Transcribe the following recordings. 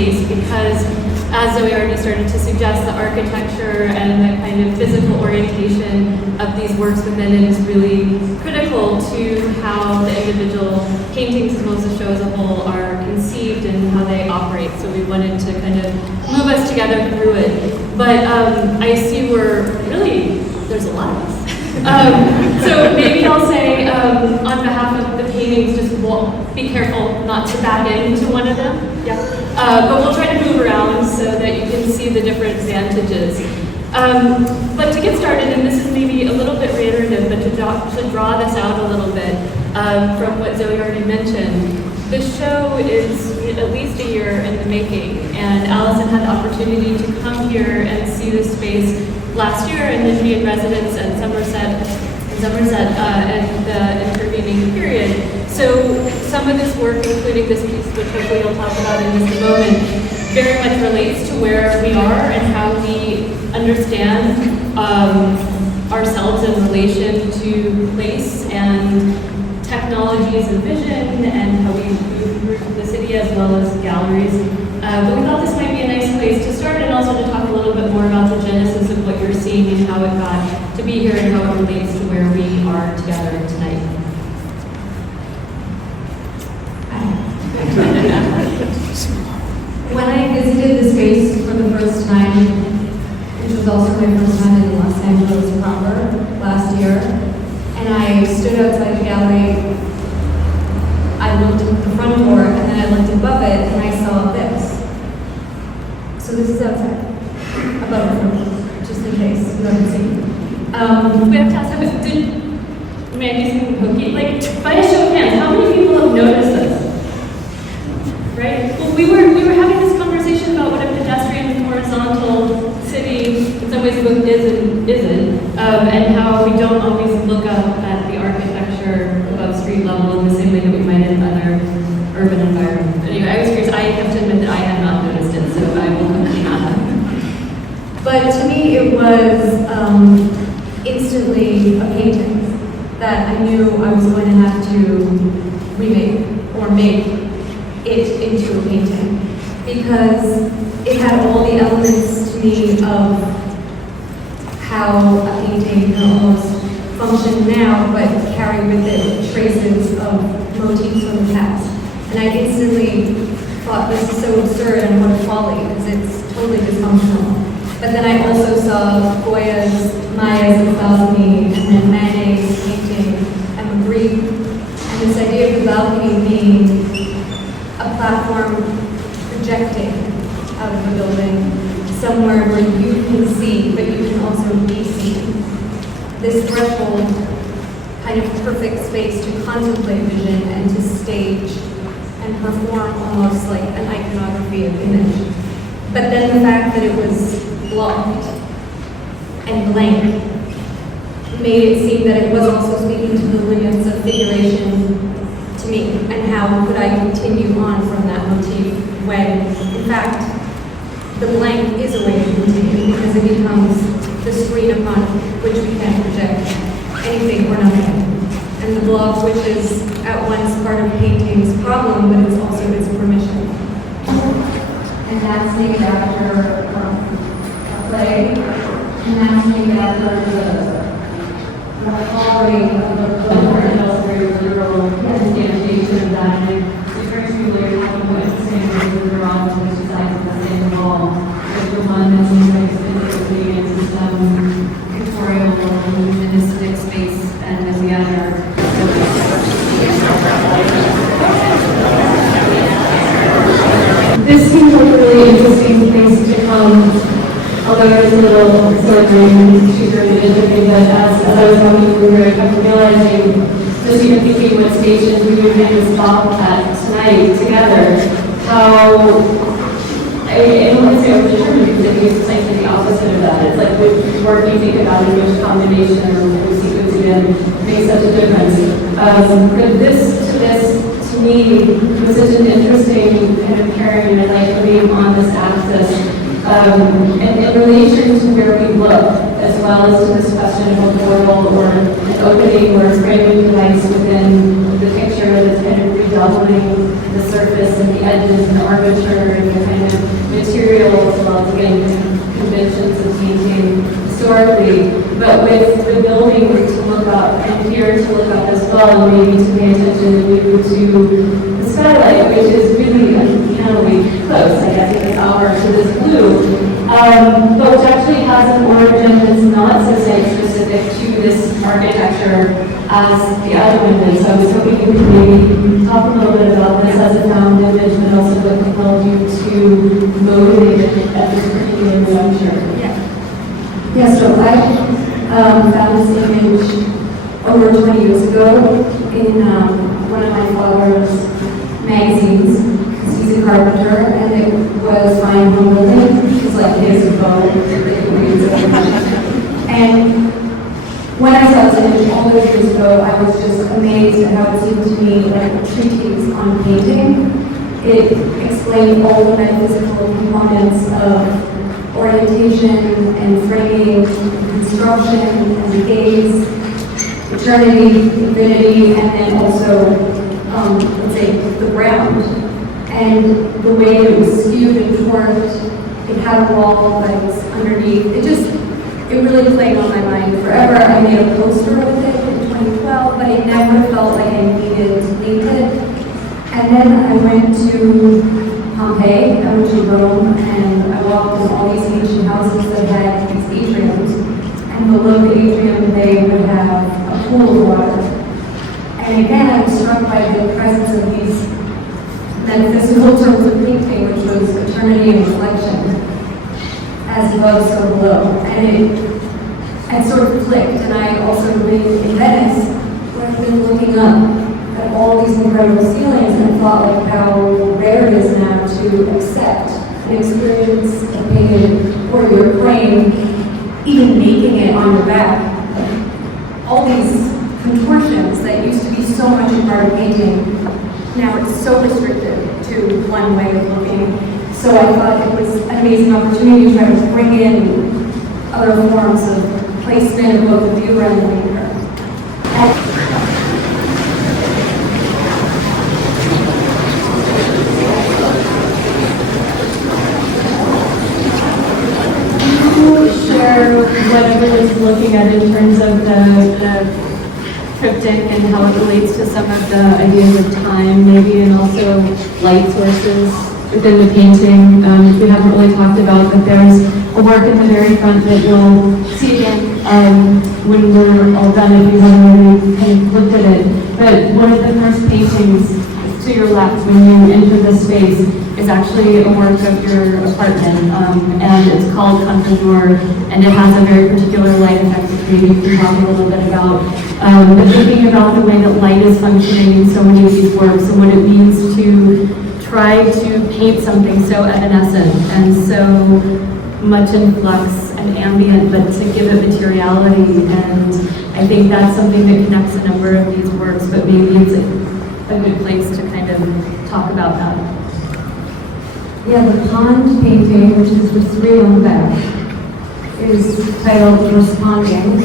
space because, as Zoe already started to suggest, the architecture and the kind of physical orientation of these works within it is really critical to how the individual paintings as well as the show as a whole are conceived and how they operate. So we wanted to kind of move us together through it. But I see there's a lot of us. So maybe I'll say on behalf of the paintings, just be careful not to back into one of them. Yeah. But we'll try to move around so that you can see the different vantages. But to get started, and this is maybe a little bit reiterative, but to draw this out a little bit from what Zoe already mentioned, the show is at least a year in the making, and Allison had the opportunity to come here and see this space last year and then be in residence at Somerset and the intervening period. So some of this work, including this piece, which hopefully you'll talk about in just a moment, very much relates to where we are and how we understand ourselves in relation to place and technologies and vision and how we move through the city as well as galleries. But we thought this might be a nice place to start and also to talk a little bit more about the genesis of what you're seeing and how it got to be here and how it relates to where we are together tonight. When I visited the space for the first time, which was also my first time in Los Angeles proper last year, and I stood outside the gallery, I looked at the front door and then I looked above it and I saw this. So this is outside, above it, just in case you haven't seen it. We have to ask, did Mandy see the cookie? Like, by a show of hands, how many people have noticed this? Right? Well, we were having this conversation about what a pedestrian horizontal city in some ways both is and isn't, and how we don't always look up at the architecture above street level in the same way that we might in other urban environments. Anyway, I was curious. I have to admit that I had not noticed it, so I will quickly not. But to me, it was instantly a painting that I knew I was going to have to remake or make it into a painting because it had all the elements to me of how a painting can almost function now but carry with it traces of motifs from the past. And I instantly thought this is so absurd and what a folly because it's totally dysfunctional. But then I also saw Goya's Maya's and balcony and then Manet's painting and Magritte and this idea of the balcony being a platform projecting out of the building, somewhere where you can see, but you can also be seen. This threshold, kind of perfect space to contemplate vision and to stage and perform almost like an iconography of image. But then the fact that it was blocked and blank made it seem that it was also speaking to the limits of figuration to me, and how could I continue on from that motif when, in fact, the blank is a way to continue because it becomes the screen upon which we can project anything or nothing. And the block, which is at once part of painting's problem, but it's also its permission. And that's named after a play, and that's named after the quality of the poem, and also very literal instantiation of that. And it brings me later to the point the same way we were on to the sides of the same wall. There's the one that's physically into some pictorial or luministic space, and then the other. This seems like a really interesting place to come, although it's a little sobering to really interesting, but as I was walking through here, I kept realizing, just even thinking what stations we would make this stop at tonight together, how, I don't want to say overdetermined because it means like the opposite of that. It's like which work you think about and which combination or which sequence you in makes such a difference. But this, to me, was such an interesting kind of pairing and like being on this axis. And in relation to where we look, as well as to this question of a portal or an opening or a framing device within the picture that's kind of redoubling the surface and the edges and the armature and the kind of materials and lots of conventions of painting historically, but with the building to look up and here to look up as well, and maybe to pay attention to the skylight, which is really uncannily close, I guess, in the hour to this blue, but which actually has an origin that's not so site-specific to this architecture as the other one did. So I was hoping you could maybe talk a little bit about this as a found image, but also what compelled you to motivate it at this particular juncture. Yeah, so I found this image over 20 years ago in one of my father's magazines, because he's a carpenter, and it was fine home building. It was like his boat. And when I saw this image all those years ago, I was just amazed at how it seemed to me like a treatise on painting. It explained all the metaphysical components of orientation and framing, construction and gaze, eternity, infinity, and then also, let's say, the ground. And the way it was skewed and torqued, it had a wall that was underneath. It really played on my mind forever. I made a poster of it in 2012, but I never felt like I needed to paint it. And then I went to Pompeii, I went to Rome, and I walked in all these ancient houses that had these atriums. And below the atrium, they would have a pool of water. And again, I was struck by the presence of these metaphysical terms of painting, which was eternity and reflection, as above, so below. And it sort of clicked. And I also lived in Venice, where I've been looking up at all these incredible ceilings and thought like how rare it is now to accept an experience of painting or your frame, even making it on your back. All these contortions that used to be so much a part of painting, now it's so restricted to one way of looking. So I thought it was an amazing opportunity to try to bring in other forms of placement of both the viewer and the maker. What everyone's looking at in terms of the cryptic and how it relates to some of the ideas of time, maybe, and also light sources within the painting. We haven't really talked about, but there's a work in the very front that you'll see again when we're all done if you haven't already kind of looked at it. But one of the first paintings to your left when you enter this space is actually a work of your apartment, and it's called Contour, and it has a very particular light effect that maybe you can talk a little bit about. But thinking about the way that light is functioning in so many of these works and what it means to try to paint something so evanescent and so much in flux and ambient, but to give it materiality. And I think that's something that connects a number of these works, but maybe it's a good place to kind of talk about that. Yeah, the pond painting, which is the 3 on the back, is titled Responding.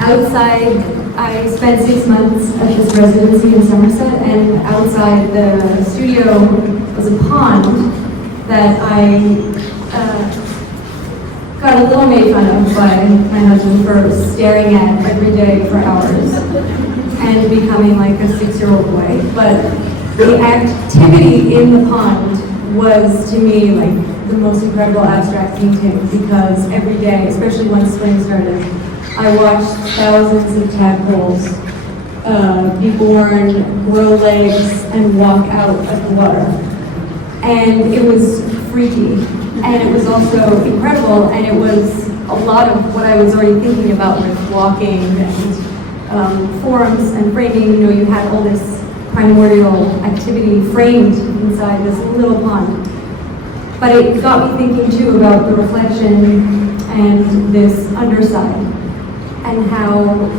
Outside, I spent 6 months at this residency in Somerset, and outside the studio was a pond that I got a little made fun of by my husband for staring at every day for hours and becoming like a 6-year-old boy. But the activity in the pond was, to me, like the most incredible abstract painting, because every day, especially when spring started, I watched thousands of tadpoles be born, grow legs, and walk out of the water. And it was freaky, and it was also incredible, and it was a lot of what I was already thinking about with walking and forms and framing. You know, you had all this primordial activity framed inside this little pond. But it got me thinking too about the reflection and this underside, and how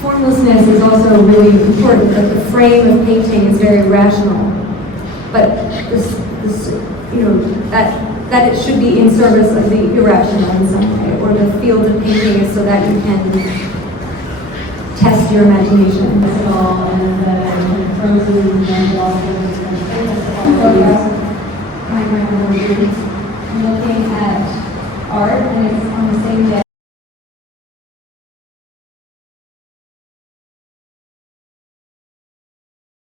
formlessness is also really important. That the frame of painting is very rational, but this you know, that it should be in service of the irrational in some way, or the field of painting is so that you can test your imagination. Basketball and the frozen and blossoms and things. My grandma was looking at art, and it's on the same day